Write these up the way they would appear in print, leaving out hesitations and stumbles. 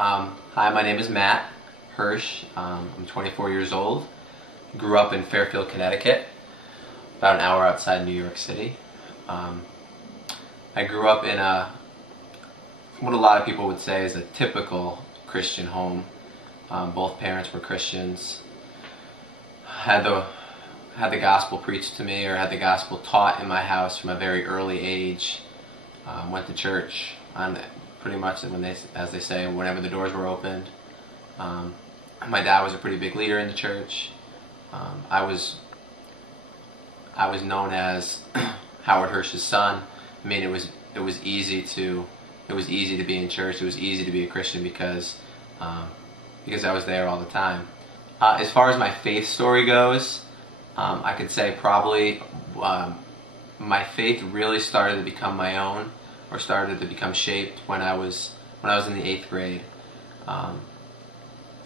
Hi, my name is Matt Hirsch. I'm 24 years old. Grew up in Fairfield, Connecticut, about an hour outside New York City. I grew up in what a lot of people would say is a typical Christian home. Both parents were Christians. Had the gospel preached to me, or had the gospel taught in my house from a very early age. Went to church on pretty much as they say, whenever the doors were opened. My dad was a pretty big leader in the church. I was known as Howard Hirsch's son. I mean, it was easy to be in church. It was easy to be a Christian because I was there all the time. As far as my faith story goes, I could say probably my faith really started to become my own, or started to become shaped when I was in the 8th grade.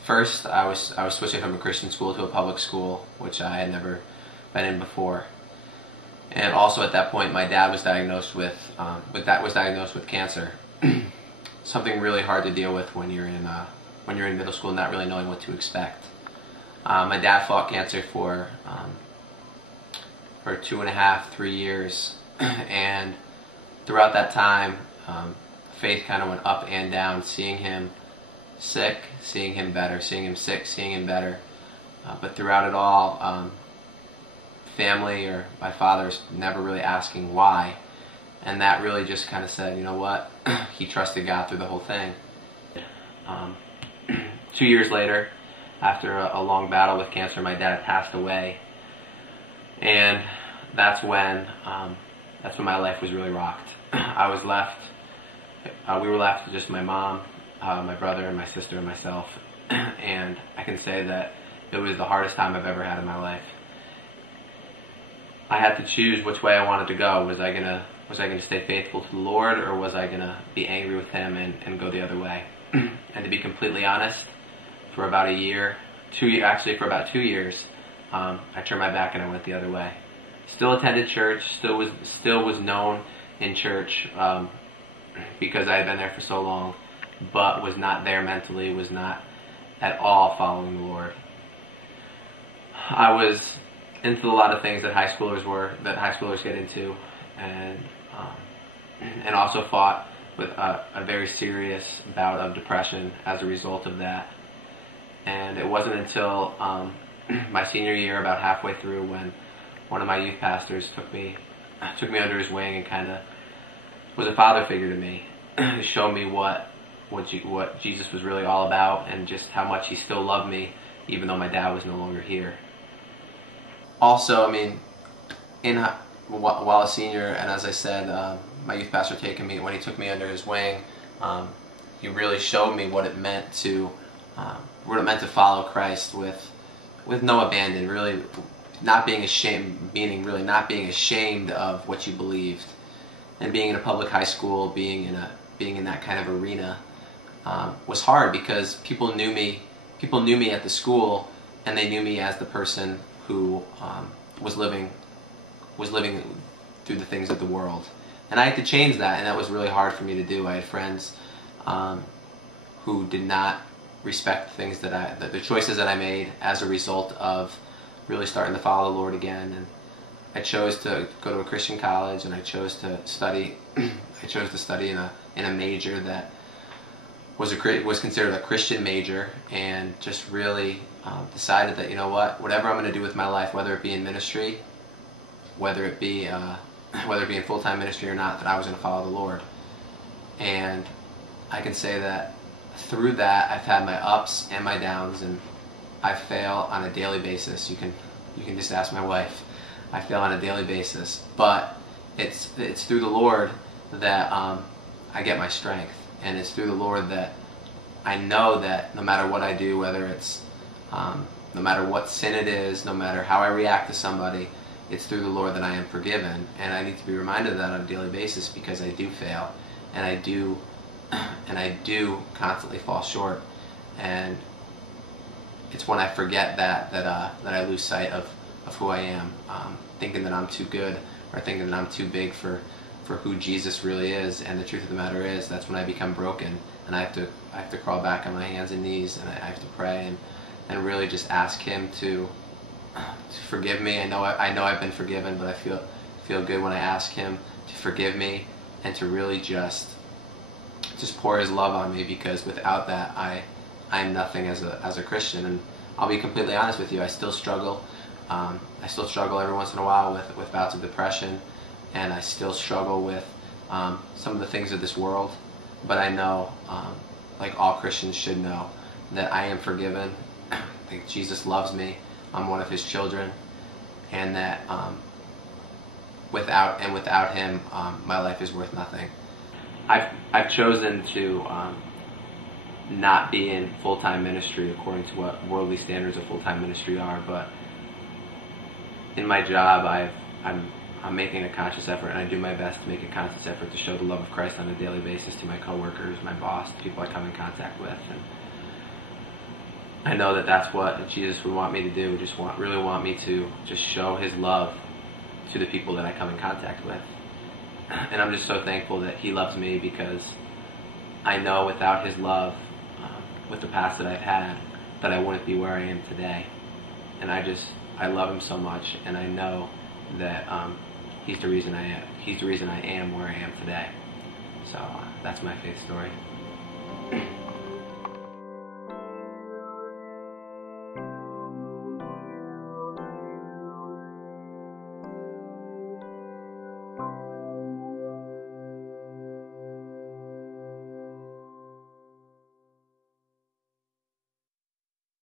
First, I was switching from a Christian school to a public school, which I had never been in before. And also at that point, my dad was diagnosed with cancer. Something really hard to deal with when you're in middle school, not really knowing what to expect. My dad fought cancer for 2.5, 3 years, and throughout that time, faith kind of went up and down, seeing him sick, seeing him better, seeing him sick, seeing him better. But throughout it all, family or my father's never really asking why. And that really just kind of said, you know what, he trusted God through the whole thing. 2 years later, after a long battle with cancer, my dad passed away. And that's when my life was really rocked. We were left with just my mom, my brother, and my sister, and myself. And I can say that it was the hardest time I've ever had in my life. I had to choose which way I wanted to go. Was I gonna stay faithful to the Lord, or was I gonna be angry with Him and go the other way? And to be completely honest, for about a year, for about 2 years, I turned my back and I went the other way. Still attended church, still was known in church, because I had been there for so long, but was not there mentally, was not at all following the Lord. I was into a lot of things that high schoolers get into, and also fought with a very serious bout of depression as a result of that. And it wasn't until my senior year, about halfway through, when one of my youth pastors took me under his wing and kind of was a father figure to me, to show me what Jesus was really all about, and just how much He still loved me, even though my dad was no longer here. Also, I mean, while a senior, and as I said, my youth pastor when he took me under his wing, he really showed me what it meant to follow Christ with no abandon, really not being ashamed, meaning really not being ashamed of what you believed. And being in a public high school, being in that kind of arena, was hard, because people knew me at the school, and they knew me as the person who was living through the things of the world. And I had to change that, and that was really hard for me to do. I had friends who did not respect the choices that I made as a result of really starting to follow the Lord again. And I chose to go to a Christian college, and I chose to study. I chose to study in a major that was considered a Christian major, and just really decided that, you know what, whatever I'm going to do with my life, whether it be in ministry, whether it be in full-time ministry or not, that I was going to follow the Lord. And I can say that through that, I've had my ups and my downs, and I fail on a daily basis. You can just ask my wife. I fail on a daily basis, but it's through the Lord that I get my strength, and it's through the Lord that I know that no matter what I do, whether it's no matter what sin it is, no matter how I react to somebody, it's through the Lord that I am forgiven. And I need to be reminded of that on a daily basis, because I do fail, and I do constantly fall short. And it's when I forget that I lose sight of who I am, thinking that I'm too good, or thinking that I'm too big for for who Jesus really is. And the truth of the matter is, that's when I become broken, and I have to crawl back on my hands and knees, and I have to pray and really just ask Him to forgive me. I know I've been forgiven, but I feel good when I ask Him to forgive me and to really just pour His love on me, because without that I'm nothing as a Christian. And I'll be completely honest with you, I still struggle. I still struggle every once in a while with bouts of depression, and I still struggle with some of the things of this world. But I know, like all Christians should know, that I am forgiven. Like Jesus loves me. I'm one of His children, and that without Him, my life is worth nothing. I've chosen to not be in full-time ministry according to what worldly standards of full-time ministry are, but in my job I'm making a conscious effort, and I do my best to make a conscious effort to show the love of Christ on a daily basis to my coworkers, my boss, the people I come in contact with. And I know that that's what Jesus would want me to do, really want me to just show His love to the people that I come in contact with. And I'm just so thankful that He loves me, because I know without His love, with the past that I've had, that I wouldn't be where I am today. And I love Him so much, and I know that He's the reason I am where I am today. So that's my faith story.